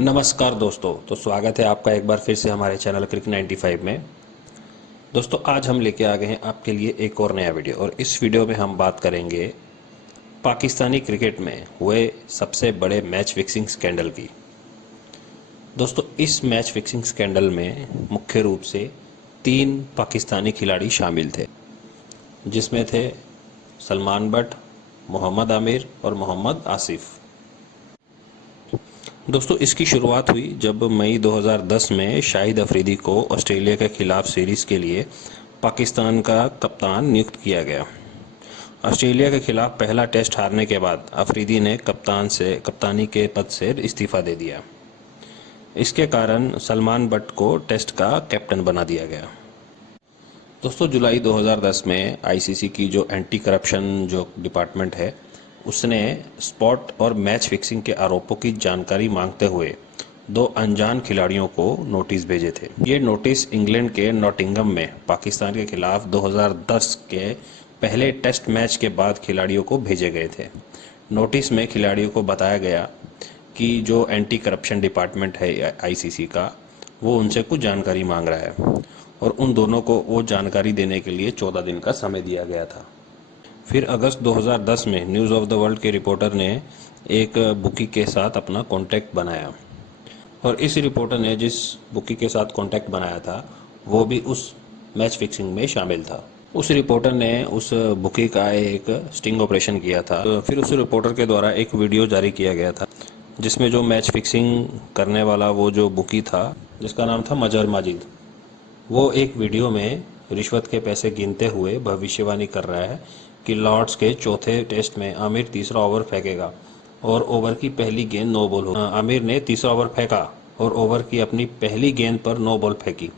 नमस्कार दोस्तों, तो स्वागत है आपका एक बार फिर से हमारे चैनल क्रिक 95 में। दोस्तों, आज हम लेके आ गए हैं आपके लिए एक और नया वीडियो, और इस वीडियो में हम बात करेंगे पाकिस्तानी क्रिकेट में हुए सबसे बड़े मैच फिक्सिंग स्कैंडल की। दोस्तों, इस मैच फिक्सिंग स्कैंडल में मुख्य रूप से 3 पाकिस्तानी खिलाड़ी शामिल थे, जिसमें थे सलमान बट, मोहम्मद आमिर और मोहम्मद आसिफ। दोस्तों, इसकी शुरुआत हुई जब मई 2010 में शाहिद अफरीदी को ऑस्ट्रेलिया के खिलाफ सीरीज़ के लिए पाकिस्तान का कप्तान नियुक्त किया गया। ऑस्ट्रेलिया के खिलाफ पहला टेस्ट हारने के बाद अफरीदी ने कप्तानी के पद से इस्तीफा दे दिया। इसके कारण सलमान बट को टेस्ट का कैप्टन बना दिया गया। दोस्तों, जुलाई 2010 में आईसीसी की जो एंटी करप्शन जो डिपार्टमेंट है, उसने स्पॉट और मैच फिक्सिंग के आरोपों की जानकारी मांगते हुए 2 अनजान खिलाड़ियों को नोटिस भेजे थे। ये नोटिस इंग्लैंड के नॉटिंघम में पाकिस्तान के खिलाफ 2010 के पहले टेस्ट मैच के बाद खिलाड़ियों को भेजे गए थे। नोटिस में खिलाड़ियों को बताया गया कि जो एंटी करप्शन डिपार्टमेंट है आईसीसी का, वो उनसे कुछ जानकारी मांग रहा है, और उन दोनों को वो जानकारी देने के लिए 14 दिन का समय दिया गया था। फिर अगस्त 2010 में न्यूज़ ऑफ द वर्ल्ड के रिपोर्टर ने एक बुकी के साथ अपना कॉन्टैक्ट बनाया, और इस रिपोर्टर ने जिस बुकी के साथ कॉन्टैक्ट बनाया था, वो भी उस मैच फिक्सिंग में शामिल था। उस रिपोर्टर ने उस बुकी का एक स्टिंग ऑपरेशन किया था। फिर उस रिपोर्टर के द्वारा एक वीडियो जारी किया गया था, जिसमें जो मैच फिक्सिंग करने वाला वो जो बुकी था, जिसका नाम था मजहर माजिद, वो एक वीडियो में रिश्वत के पैसे गिनते हुए भविष्यवाणी कर रहा है कि लॉर्ड्स के चौथे टेस्ट में आमिर तीसरा ओवर फेंकेगा और ओवर की पहली गेंद नो बॉल होगी। आमिर ने तीसरा ओवर फेंका और ओवर की अपनी पहली गेंद पर नो बॉल फेंकी।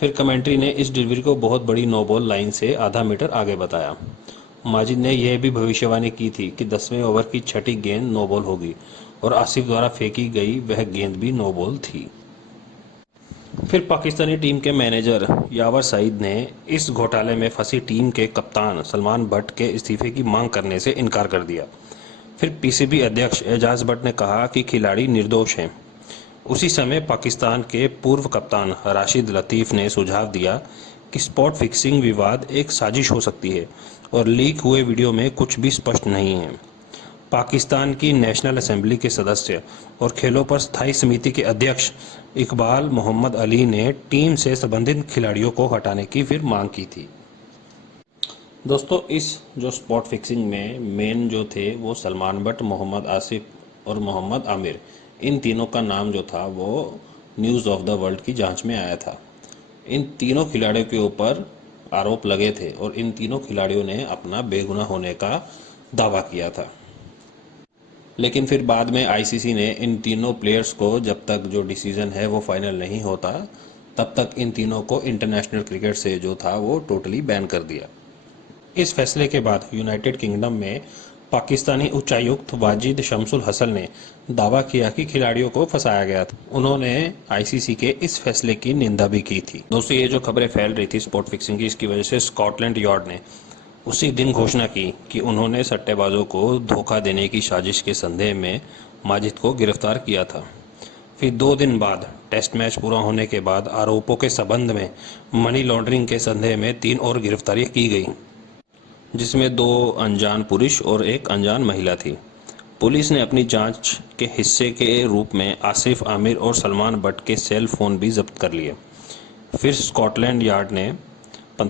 फिर कमेंट्री ने इस डिलीवरी को बहुत बड़ी नो बॉल लाइन से आधा मीटर आगे बताया। माजिद ने यह भी भविष्यवाणी की थी कि 10वें ओवर की छठी गेंद नो बॉल होगी, और आसिफ द्वारा फेंकी गई वह गेंद भी नो बॉल थी। फिर पाकिस्तानी टीम के मैनेजर यावर सईद ने इस घोटाले में फंसी टीम के कप्तान सलमान बट के इस्तीफे की मांग करने से इनकार कर दिया। फिर पीसीबी अध्यक्ष एजाज बट ने कहा कि खिलाड़ी निर्दोष हैं। उसी समय पाकिस्तान के पूर्व कप्तान राशिद लतीफ़ ने सुझाव दिया कि स्पॉट फिक्सिंग विवाद एक साजिश हो सकती है और लीक हुए वीडियो में कुछ भी स्पष्ट नहीं है। पाकिस्तान की नेशनल असेंबली के सदस्य और खेलों पर स्थायी समिति के अध्यक्ष इकबाल मोहम्मद अली ने टीम से संबंधित खिलाड़ियों को हटाने की फिर मांग की थी। दोस्तों, इस जो स्पॉट फिक्सिंग में मेन जो थे वो सलमान बट, मोहम्मद आसिफ और मोहम्मद आमिर, इन तीनों का नाम जो था वो न्यूज़ ऑफ द वर्ल्ड की जांच में आया था। इन तीनों खिलाड़ियों के ऊपर आरोप लगे थे और इन तीनों खिलाड़ियों ने अपना बेगुनाह होने का दावा किया था। लेकिन फिर बाद में आईसीसी ने इन तीनों प्लेयर्स को, जब तक जो डिसीजन है वो फाइनल नहीं होता, तब तक इन तीनों को इंटरनेशनल क्रिकेट से जो था वो टोटली बैन कर दिया। इस फैसले के बाद यूनाइटेड किंगडम में पाकिस्तानी उच्चायुक्त वाजिद शमसुल हसन ने दावा किया कि खिलाड़ियों को फंसाया गया था। उन्होंने आईसीसी के इस फैसले की निंदा भी की थी। दोस्तों, ये जो खबरें फैल रही थी स्पॉट फिक्सिंग की, इसकी वजह से स्कॉटलैंड यार्ड ने उसी दिन घोषणा की कि उन्होंने सट्टेबाजों को धोखा देने की साजिश के संदेह में माजिद को गिरफ्तार किया था। फिर 2 दिन बाद टेस्ट मैच पूरा होने के बाद आरोपों के संबंध में मनी लॉन्ड्रिंग के संदेह में 3 और गिरफ्तारियां की गई, जिसमें 2 अनजान पुरुष और 1 अनजान महिला थी। पुलिस ने अपनी जांच के हिस्से के रूप में आसिफ, आमिर और सलमान बट के सेल फोन भी जब्त कर लिए। फिर स्कॉटलैंड यार्ड ने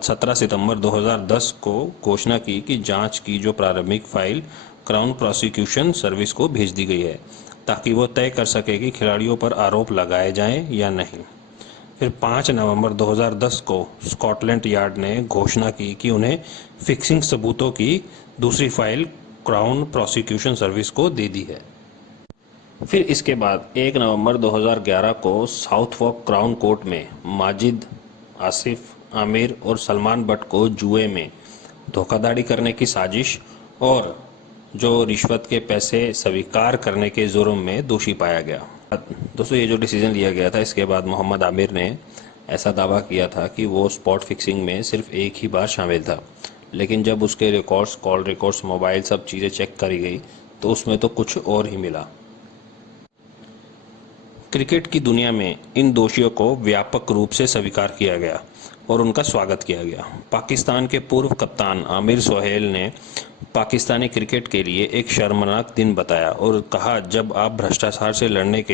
17 सितंबर 2010 को घोषणा की कि जांच की जो प्रारंभिक फाइल क्राउन प्रोसिक्यूशन सर्विस को भेज दी गई है, ताकि वो तय कर सके कि खिलाड़ियों पर आरोप लगाए जाएं या नहीं। फिर 5 नवंबर 2010 को स्कॉटलैंड यार्ड ने घोषणा की कि उन्हें फिक्सिंग सबूतों की दूसरी फाइल क्राउन प्रोसिक्यूशन सर्विस को दे दी है। फिर इसके बाद 1 नवंबर 2011 को साउथवॉक क्राउन कोर्ट में माजिद, आसिफ, आमिर और सलमान बट को जुए में धोखाधड़ी करने की साजिश और जो रिश्वत के पैसे स्वीकार करने के जुर्म में दोषी पाया गया। दोस्तों, ये जो डिसीजन लिया गया था, इसके बाद मोहम्मद आमिर ने ऐसा दावा किया था कि वो स्पॉट फिक्सिंग में सिर्फ एक ही बार शामिल था, लेकिन जब उसके रिकॉर्ड्स, कॉल रिकॉर्ड्स, मोबाइल, सब चीज़ें चेक करी गई तो उसमें तो कुछ और ही मिला। क्रिकेट की दुनिया में इन दोषियों को व्यापक रूप से स्वीकार किया गया और उनका स्वागत किया गया। पाकिस्तान के पूर्व कप्तान आमिर सोहेल ने पाकिस्तानी क्रिकेट के लिए एक शर्मनाक दिन बताया और कहा, जब आप भ्रष्टाचार से लड़ने के